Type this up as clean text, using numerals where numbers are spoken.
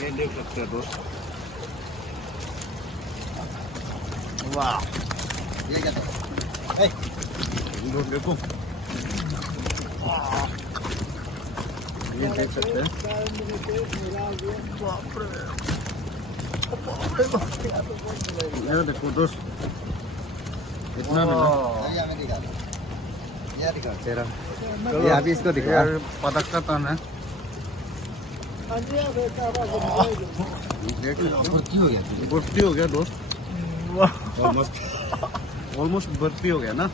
ये देख सकते हो दोस्त। वाह, ये क्या था? देखो, ये देख सकते हैं। ये देखो दोस्त, इतना मिला। तेरा ये अभी इसको दिखा। पदक का तन है। देख भर्ती हो गया। भर्ती हो गया दोस्त, ऑलमोस्ट भर्ती हो गया ना।